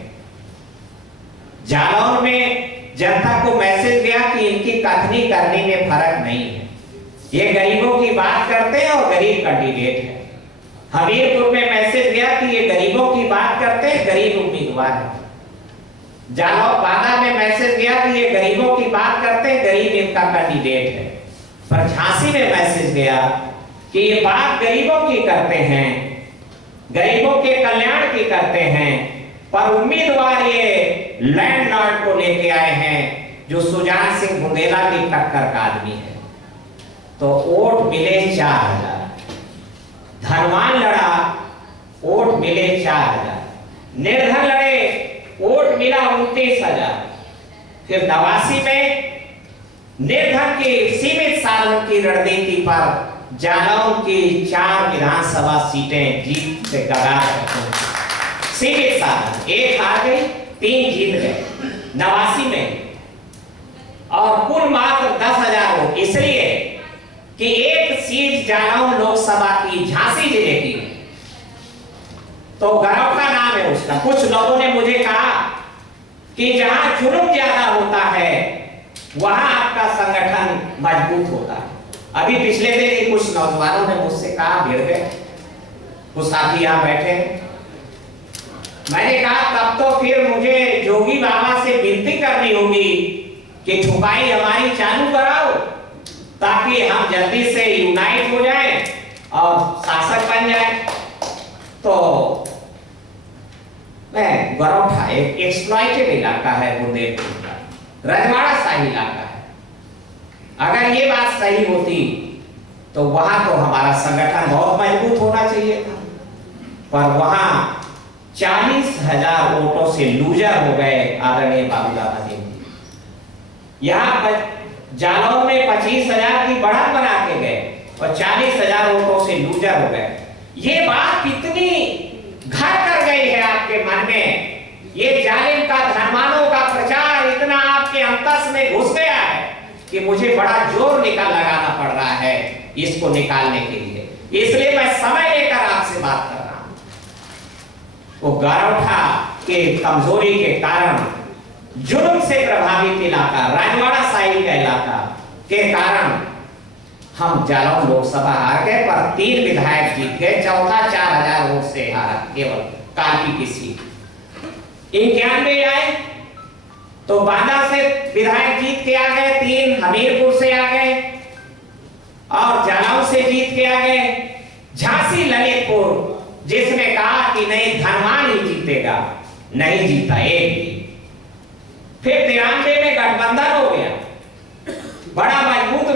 जालौन में जनता को मैसेज गया कि इनकी कथनी करनी में फर्क नहीं है, ये गरीबों की बात करते हैं और गरीब कैंडिडेट है। हमीरपुर में मैसेज गया कि ये गरीबों की बात करते हैं, गरीब उम्मीदवार है। जालौन बांदा में मैसेज गया कि ये गरीबों की बात करते हैं, गरीब इनका कैंडिडेट है। पर झांसी में मैसेज गया कि ये बात गरीबों की करते हैं, गरीबों के कल्याण की करते हैं, पर उम्मीदवार ये लैंडलॉर्ड को लेके आए हैं जो सुजान सिंह बुंदेला की टक्कर का आदमी है। तो वोट मिले 4,000। धनवान लड़ा, वोट मिले 4,000। निर्धन लड़े, वोट मिला 29,000। फिर 89 में निर्धन की सीमित साधन की रणनीति पर जालौन की 4 विधानसभा सीटें जीत से कगार। सीमित साधन, 1 हार गई, 3 जीत गए 89 में। और कुल मात्र 10,000 वोट, इसलिए कि एक सीट जालौन लोकसभा की झांसी जिले की, तो गरौठा नाम है उसका। कुछ लोगों ने मुझे कहा कि जहां जुर्म ज्यादा होता है वहां आपका संगठन मजबूत होता है। अभी पिछले दिन ही कुछ नौजवानों ने मुझसे कहा, भिड़ गए, कुछ साथी यहां बैठे। मैंने कहा तब तो फिर मुझे जोगी बाबा से विनती करनी होगी कि छुपाई हमारी चालू कराओ, ताकि हम जल्दी से यूनाइट हो जाएं और शासक बन जाएं। तो मैं गरौठा एक एक्सप्लॉइटेड इलाका है बुंदेलखंड का, रजवाड़ा शाही इलाका है। अगर ये बात सही होती तो वहां तो हमारा संगठन बहुत मजबूत होना चाहिए था, पर वहां 40,000 वोटों से लूजर हो गए आदरणीय बाबूलाल जी। यहाँ जालौन में 25,000 की बढ़त बना के गए और 40,000 वोटों से लूजर हो गए। ये बात कितनी घर कर गई है आपके मन में, ये जालिम का धर्मानों का प्रचार इतना आपके अंतस में घुस गया है कि मुझे बड़ा जोर लगाना पड़ रहा है इसको निकालने के लिए। इसलिए मैं समय लेकर आपसे बात कर रहा हूं। वो गरौठा के कमजोरी के कारण, जुर्म से प्रभावित इलाका, रजवाड़ा शाही का इलाका के कारण हम जालौन लोकसभा हार गए, पर 3 विधायक जीत गए। चौथा 4,000 वोट से हारा, केवल काल्पी की सीट। 91 आए तो बांदा से विधायक जीत के आ गए, 3 हमीरपुर से आ गए और जालौन से जीत के आ गए। झांसी ललितपुर जिसने कहा कि नहीं धनवान ही जीतेगा, नहीं जीता एक भी। फिर 93 में गठबंधन हो गया, बड़ा मजबूत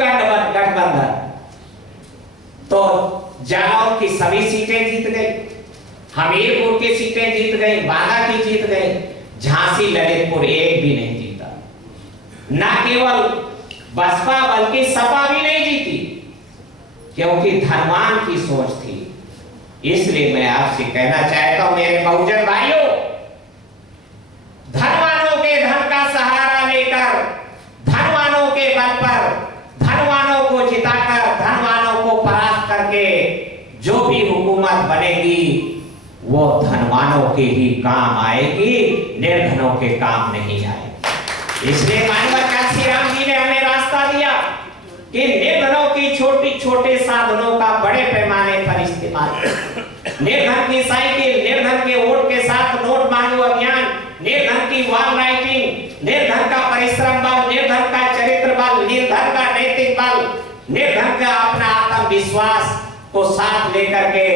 गठबंधन, तो जालौन की सभी सीटें जीत गई, हमीरपुर की सीटें जीत गई, बांदा की जीत गई, झांसी ललितपुर एक भी नहीं जीता। ना केवल बसपा बल्कि सपा भी नहीं जीती, क्योंकि धनवान की सोच थी। इसलिए मैं आपसे कहना चाहता हूं मेरे बहुजन भाइयों, धनवानों के धन का सहारा लेकर, धनवानों के बल पर, धनवानों को जिताकर, धनवानों को परास्त करके जो भी हुकूमत बनेगी वो धनवानों के ही काम आएगी, निर्धनों के काम नहीं आएगी। इसलिए मानव काशी राम जी ने हमें रास्ता दिया कि निर्धनों की छोटे साधनों का बड़े पैमाने पर इस्तेमाल, निर्धन की साइकिल, निर्धन के वोट के साथ नोट मांगो अभियान, निर्धन की वॉल राइटिंग, निर्धन का परिश्रम बल, निर्धन का चरित्र बल, निर्धन का नैतिक बल, निर्धन का अपना आत्मविश्वास को साथ लेकर के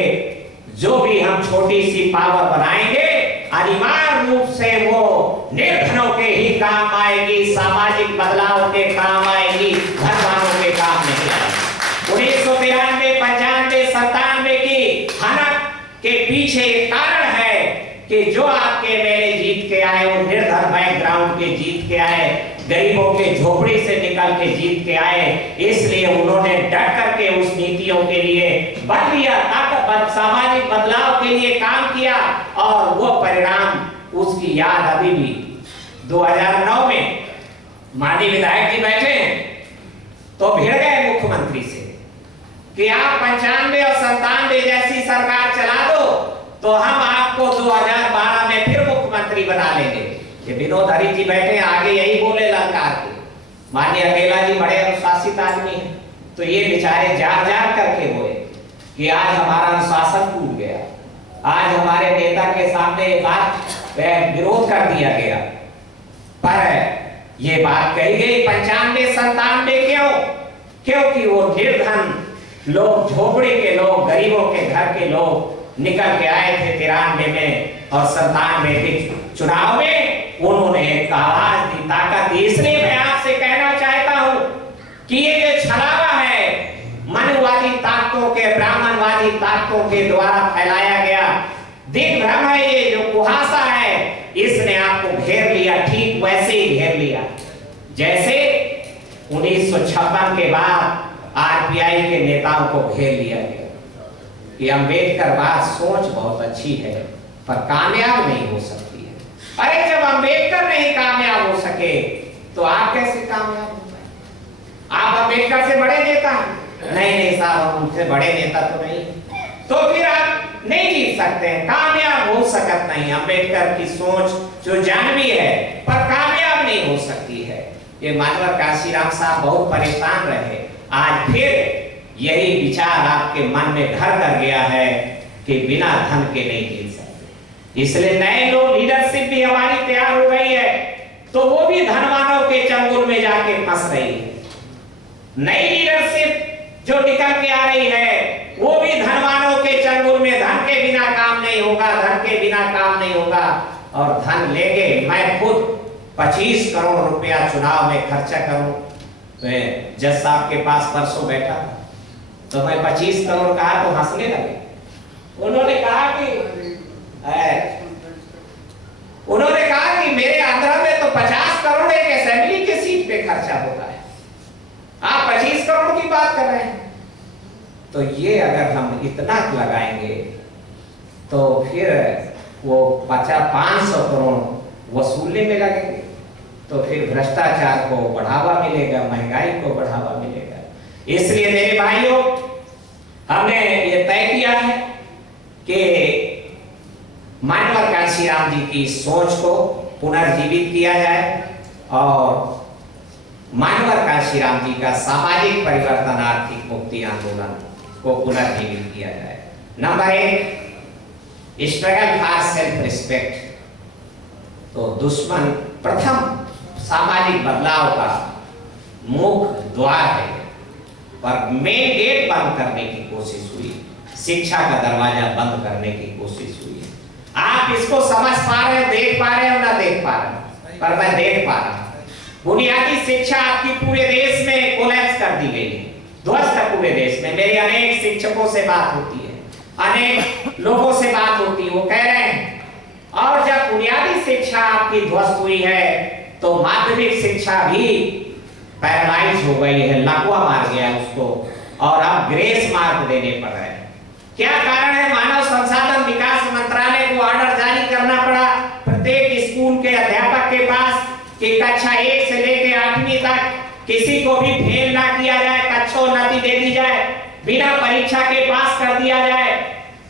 जो भी हम छोटी सी पावर बनाएंगे, अनिवार्य रूप से वो निर्धनों के ही काम आएगी, सामाजिक बदलाव के काम आएगी, धनवानों के काम नहीं आएगी। 1993, 95, 97 की हनक के पीछे एक कारण है कि जो आपके मेले जीत के आए वो निर्धन बैकग्राउंड के जीत के आए, गरीबों के झोपड़ी से निकल के जीत के आए। इसलिए उन्होंने डट करके उस नीतियों के लिए बल लिया, सामाजिक बदलाव के लिए काम किया और वो परिणाम उसकी याद अभी भी 2009 में माननीय विधायक जी बैठे तो भिड़ गए मुख्यमंत्री से कि आप 95 और 97 जैसी सरकार चला दो तो हम आपको 2012 में फिर मुख्यमंत्री बना लेंगे। ये विनोद हरी जी बैठे आगे यही बोले ललकार के। माननीय अकेला जी बड़े अनुशासित आदमी हैं, तो ये बेचारे जार करके बोले कि आज हमारा अनुशासन टूट गया, आज हमारे नेता के सामने बात विरोध कर दिया गया। पर ये बात कही गई 95 97 क्यों? क्योंकि वो निर्धन लोग, झोपड़ी के लोग, गरीबों के घर के लोग निकल के आए थे 93 में और 97 के चुनाव में उन्होंने एक आवाज दी, ताकत दी। इसलिए मैं आपसे कहना चाहता हूं कि ये जो छलावा है मनुवादी ताकतों के, ब्राह्मणवादी ताकतों के द्वारा फैलाया गया दिग्भ्रम है, ये जो कुहासा है, इसने आपको घेर लिया, ठीक वैसे ही घेर लिया जैसे 1956 के बाद आरपीआई के नेताओं को घेर लिया गया कि अम्बेडकरवाद सोच बहुत अच्छी है पर कामयाब नहीं हो सकती है। अरे जब अम्बेडकर नहीं कामयाब हो सके तो आप कैसे कामयाब हो पाए? आप अम्बेडकर से बड़े नेता हैं, नहीं नहीं साहब, हम उनसे बड़े नेता तो नहीं, तो फिर आप नहीं जीत सकते, कामयाब हो सकत नहीं। अंबेडकर की सोच जो जानवी है पर कामयाब नहीं हो सकती है। ये मानवर काशीराम साहब बहुत परेशान रहे, आज फिर यही विचार आपके मन में घर कर गया है कि बिना धन के नहीं जीत सकते। इसलिए नए लोग लीडरशिप भी हमारी तैयार हो गई है, तो वो भी धनवानों के चंगुल में जाके फंस रही है। नई लीडरशिप जो निकल के आ रही है वो भी धनवानों के चंगुल में, धन के बिना काम नहीं होगा, धन के बिना काम नहीं होगा। और धन लेंगे, मैं खुद 25 करोड़ रुपया चुनाव में खर्चा करूं, तो जज साहब के पास परसों बैठा था, तो मैं 25 करोड़ कहा तो हंसने लगे। उन्होंने कहा कि मेरे आंध्र में तो 50 करोड़ एक असेंबली की सीट पे खर्चा होता है, आप 25 करोड़ की बात कर रहे हैं। तो ये अगर हम इतना लगाएंगे तो फिर वो 500 करोड़ वसूलने में लगेंगे, तो फिर भ्रष्टाचार को बढ़ावा मिलेगा, महंगाई को बढ़ावा मिलेगा। इसलिए मेरे भाइयों, हमने ये तय किया है कि मानवर काशीराम जी की सोच को पुनर्जीवित किया जाए और मानवर काशीराम जी का सामाजिक परिवर्तन, आर्थिक मुक्ति आंदोलन को पुनर्जीवित किया जाए। Number 1, struggle for self respect. तो दुश्मन प्रथम सामाजिक बदलाव का मुख्य द्वार है, पर मेन गेट बंद करने की कोशिश हुई, शिक्षा का दरवाजा बंद करने की कोशिश हुई है। आप इसको समझ पा रहे हो, देख पा रहे हो ना देख पा रहे हो, पर मैं देख पा रहा हूं। बुनियादी शिक्षा आपकी पूरे देश में कोलैप्स कर दी गई है, ध्वस्त है पूरे देश में। मेरी अनेक शिक्षकों से बात होती है, अनेक लोगों से बात होती है, वो कह रहे हैं। और जब बुनियादी शिक्षा आपकी ध्वस्त हुई है तो माध्यमिक शिक्षा भी पैरालाइज हो गई है, लकवा मार गया उसको, और अब ग्रेस मार्क देने पड़ रहे हैं। क्या कारण है? मानव संसाधन विकास मंत्रालय को ऑर्डर जारी करना पड़ा प्रत्येक स्कूल के अध्यापक के पास कि कक्षा 1 से लेकर 8वीं तक किसी को भी फेल ना किया जाए, कक्षोन्नति दे दी जाए, बिना परीक्षा के पास कर दिया जाए,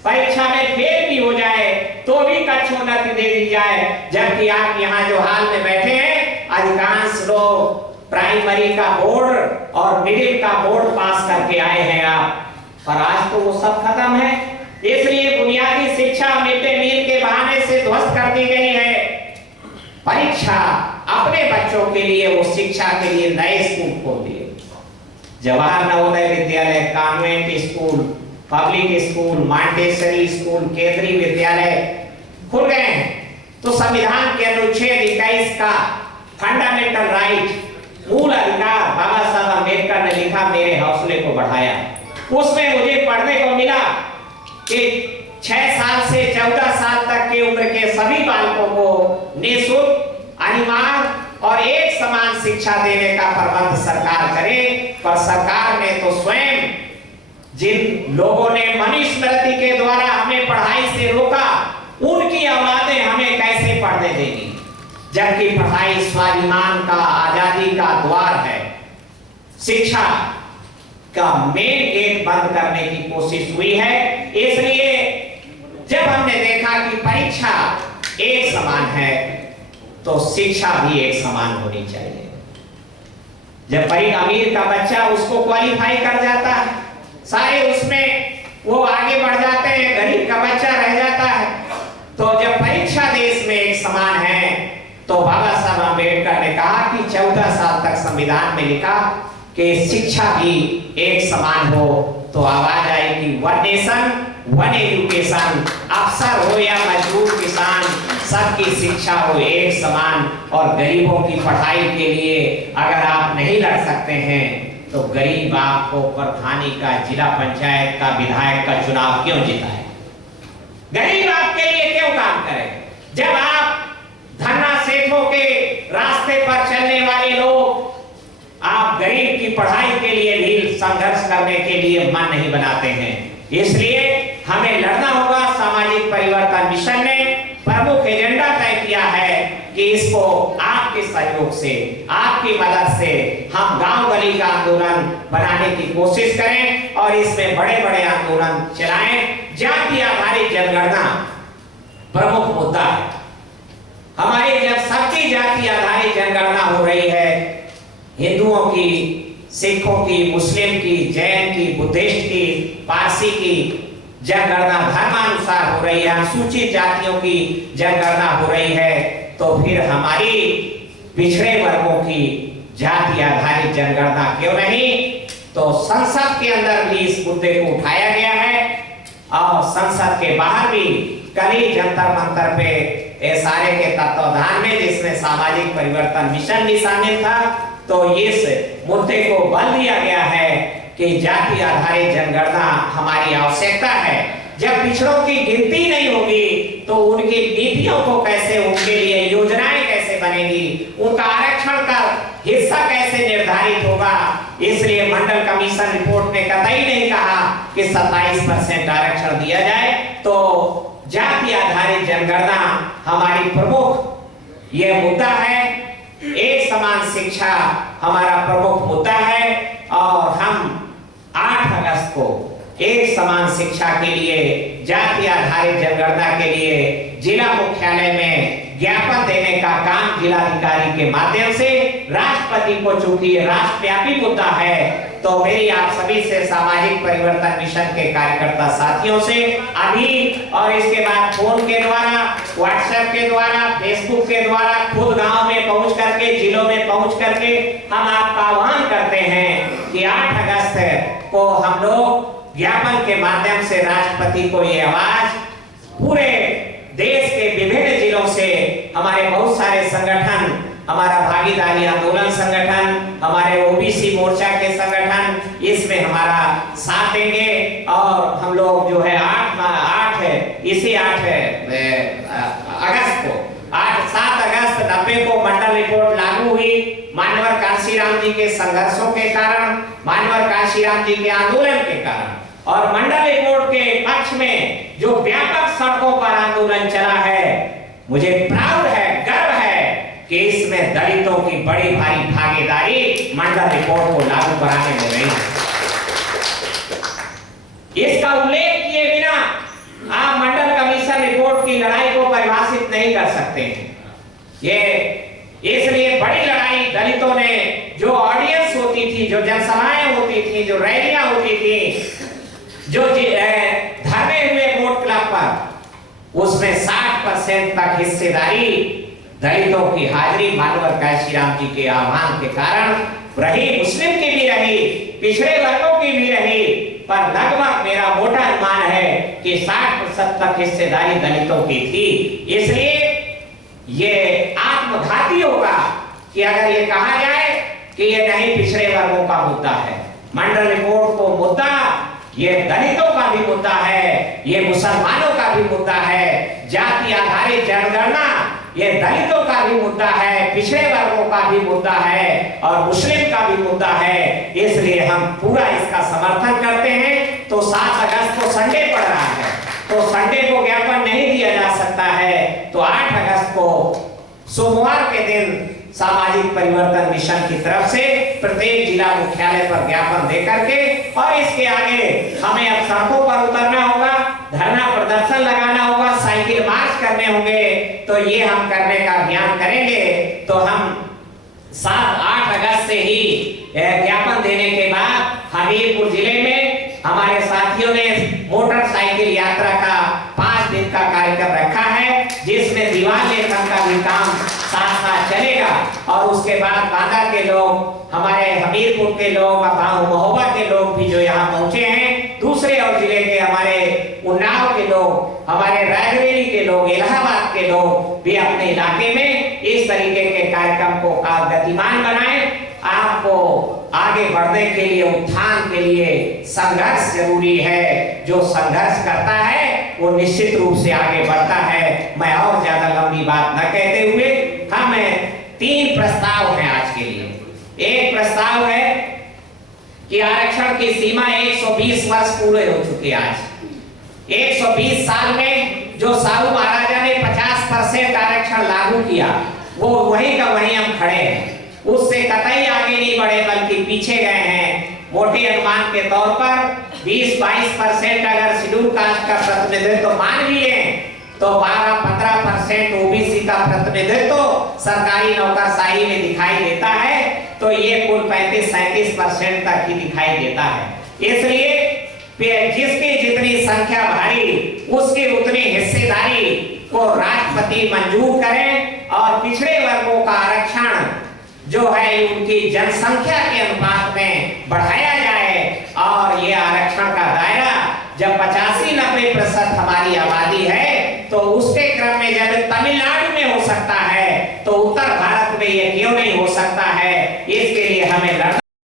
परीक्षा में फेल भी हो जाए तो भी कक्षोन्नति दे दी जाए। जबकि आप यहाँ जो हाल में बैठे हैं, अधिकांश लोग प्राइमरी का बोर्ड और मिडिल का बोर्ड पास करके आए हैं आप, पर आज तो वो सब खत्म है। इसलिए बुनियादी शिक्षा मिड डे मील के बहाने से ध्वस्त कर दी गई है। परीक्षा अपने बच्चों के लिए, वो शिक्षा के लिए नए स्कूल खोल दिए, Jawahar Navodaya Vidyalaya, convent school, public school, Montessori school, केंद्रीय विद्यालय खुल गए हैं। तो संविधान के अनुच्छेद 21 का फंडामेंटल राइट, मूल अधिकार, बाबा साहब अम्बेडकर ने लिखा, मेरे हौसले को बढ़ाया। उसमें मुझे पढ़ने को मिला कि 6 साल से 14 साल तक की उम्र के सभी बालकों को निःशुल्क, अनिवार्य और एक समान शिक्षा देने का प्रबंध सरकार करे। पर सरकार ने तो स्वयं, जिन लोगों ने मनुस्मृति के द्वारा हमें पढ़ाई से रोका, उनकी औलादें हमें कैसे पढ़ने देगी? जबकि पढ़ाई स्वाभिमान का, आजादी का द्वार है। शिक्षा का मेन गेट बंद करने की कोशिश हुई है। इसलिए जब हमने देखा कि परीक्षा एक समान है तो शिक्षा भी एक समान होनी चाहिए। जब अमीर का बच्चा उसको क्वालिफाई कर जाता है, सारे उसमें वो आगे बढ़ जाते हैं, गरीब का बच्चा रह जाता है। तो जब परीक्षा देश में एक समान है तो बाबा साहब अम्बेडकर ने कहा कि 14 साल तक संविधान में लिखा कि शिक्षा भी एक समान हो, तो आवाज आएगी वन नेशन वन एजुकेशन। अफसर हो या मजदूर किसान, सबकी शिक्षा हो एक समान। और गरीबों की पढ़ाई के लिए अगर आप नहीं लड़ सकते हैं तो गरीब आपको प्रधानी का, जिला पंचायत का, विधायक का चुनाव क्यों जिताए? गरीब आपके लिए क्यों काम करे? जब आप धन्ना सेठों के रास्ते पर चलने वाले लोग, आप गरीब की पढ़ाई के लिए भी संघर्ष करने के लिए मन नहीं बनाते हैं। इसलिए हमें लड़ना होगा। सामाजिक परिवर्तन मिशन ने प्रमुख एजेंडा तय किया है कि इसको आपके सहयोग से, आपकी मदद से हम गांव गली का आंदोलन बनाने की कोशिश करें और इसमें बड़े बड़े आंदोलन चलाएं। जाति आधारित जनगणना प्रमुख मुद्दा है हमारे। जब सबकी जाति आधारित जनगणना हो रही है, हिंदुओं की, सिखों की, मुस्लिम की, जैन की, बुद्धिस्ट की, पारसी की जनगणना धर्मानुसार हो रही है, अनुसूचित जातियों की जनगणना हो रही है, तो फिर हमारी पिछड़े वर्गों की जाति आधारित जनगणना क्यों नहीं? तो संसद के अंदर भी इस मुद्दे को उठाया गया है और संसद के बाहर भी कल ही जंतर मंतर पे एसआरए के तत्वाधान में, जिसमें सामाजिक परिवर्तन मिशन भी शामिल था, तो इस मुद्दे को बल दिया गया है कि जाति आधारित जनगणना हमारी आवश्यकता है। जब पिछड़ों की गिनती नहीं होगी तो उनकी नीतियों को कैसे, उनके लिए योजनाएं कैसे बनेगी, उनका आरक्षण का हिस्सा कैसे निर्धारित होगा। इसलिए मंडल कमीशन रिपोर्ट ने कतई नहीं कहा कि 27% आरक्षण दिया जाए। तो जाति आधारित जनगणना हमारी प्रमुख ये मुद्दा है। एक समान शिक्षा हमारा प्रमुख मुद्दा है और हम 8 अगस्त को एक समान शिक्षा के लिए, जाति आधारित जनगणना के लिए जिला मुख्यालय में ज्ञापन देने का काम जिलाधिकारी के माध्यम से राष्ट्रपति को, चूंकि ये राष्ट्रव्यापी मुद्दा है, तो मेरी आप सभी से, सामाजिक परिवर्तन मिशन के कार्यकर्ता साथियों से अभी और इसके बाद फोन के द्वारा, व्हाट्सएप के द्वारा, फेसबुक के द्वारा, खुद गांव में पहुंच करके, जिलों में पहुंच करके हम आपका आह्वान करते हैं कि 8 अगस्त को हम लोग ज्ञापन के माध्यम से राष्ट्रपति को ये आवाज पूरे देश के विभिन्न जिलों से, हमारे बहुत सारे संगठन, हमारा भागीदारी आंदोलन संगठन, हमारे ओबीसी मोर्चा के संगठन इसमें हमारा साथ देंगे और हम लोग जो है 8 अगस्त को 7 अगस्त 90 को मंडल रिपोर्ट लागू हुई। मानवर काशीराम जी के संघर्षों के कारण, मानवर काशीराम जी के आंदोलन के कारण और मंडल रिपोर्ट के पक्ष में जो व्यापक सड़कों पर आंदोलन चला है, मुझे प्राउड है, गर्व है कि इसमें दलितों की बड़ी भारी भागीदारी मंडल रिपोर्ट को लागू कराने में रही। इसका उल्लेख किए बिना आप मंडल कमीशन रिपोर्ट की लड़ाई को परिभाषित नहीं कर सकते हैं। ये इसलिए बड़ी लड़ाई दलितों ने, जो ऑडियंस होती थी, जो जनसभाएं होती थी, जो रैलियां होती थी, जो धरने हुए वोट क्लब पर, उसमें 60% तक हिस्सेदारी दलितों की हाजिरी मानवर काशीराम जी के आह्वान के कारण रही, मुस्लिम की भी रही, पिछड़े वर्गों की भी रही, पर लगभग मेरा मोटा अनुमान है कि 60% तक हिस्सेदारी दलितों की थी। इसलिए ये आत्मघाती होगा कि अगर ये कहा जाए कि ये नहीं पिछड़े वर्गों का मुद्दा है। मंडल रिपोर्ट को मुद्दा ये दलितों का भी मुद्दा है, ये मुसलमानों का भी मुद्दा है, जाति आधारित जनगणना ये दलितों का भी मुद्दा है, पिछड़े वर्गों का भी मुद्दा है और मुस्लिम का भी मुद्दा है। इसलिए हम पूरा इसका समर्थन करते हैं। तो 7 अगस्त को संडे पड़ रहा है, तो संडे को ज्ञापन नहीं दिया जा सकता है, तो 8 अगस्त को सोमवार के दिन सामाजिक परिवर्तन मिशन की तरफ से प्रत्येक जिला मुख्यालय पर ज्ञापन देकर के, और इसके आगे हमें अब सड़कों पर उतरना होगा, धरना प्रदर्शन लगाना होगा, साइकिल मार्च करने होंगे। तो ये हम करने का अभियान करेंगे। तो हम 7-8 अगस्त से ही ज्ञापन देने के बाद हमीरपुर जिले में हमारे साथियों ने मोटरसाइकिल यात्रा का 5 दिन का कार्यक्रम रखा है, जिसमें दीवार लेखन का भी काम साथ साथ चलेगा। और उसके बाद बांदा के लोग, हमारे हमीरपुर के लोग, महोबा के लोग भी जो यहाँ पहुंचे हैं, दूसरे और जिले के हमारे उन्नाव के लोग, हमारे रायबरेली के लोग, इलाहाबाद के लोग भी अपने इलाके में इस तरीके के कार्यक्रम को गतिमान बनाएं। आपको आगे बढ़ने के लिए, उत्थान के लिए संघर्ष जरूरी है। जो संघर्ष करता है वो निश्चित रूप से आगे बढ़ता है। मैं और ज्यादा लंबी बात न कहते हुए, हमें 3 प्रस्ताव हैं आज के लिए। एक प्रस्ताव है कि आरक्षण की सीमा 120 वर्ष पूरे हो चुके। आज 120 साल में जो साहू महाराजा ने 50% आरक्षण लागू किया, किया, वो वहीं का वहीं हम खड़े हैं, उससे कतई आगे नहीं बढ़े बल्कि पीछे गए हैं। मोटे अनुमान के तौर पर 20-22% अगर शेड्यूल कास्ट का प्रतिनिधित्व मान भी लें तो 12-15% ओबीसी का प्रतिनिधित्व सरकारी नौकरशाही में दिखाई देता है, तो ये कुल 35-37% तक ही दिखाई देता है। इसलिए जिसकी जितनी संख्या भारी उसकी उतनी हिस्सेदारी को राष्ट्रपति मंजूर करें और पिछड़े वर्गों का आरक्षण जो है उनकी जनसंख्या के अनुपात में बढ़ाया जाए और ये आरक्षण का दायरा जब 85-90% हमारी आबादी है तो उसके क्रम में जब तमिलनाडु में हो सकता है तो उत्तर भारत में ये क्यों नहीं हो सकता है, इसके लिए हमें लड़ना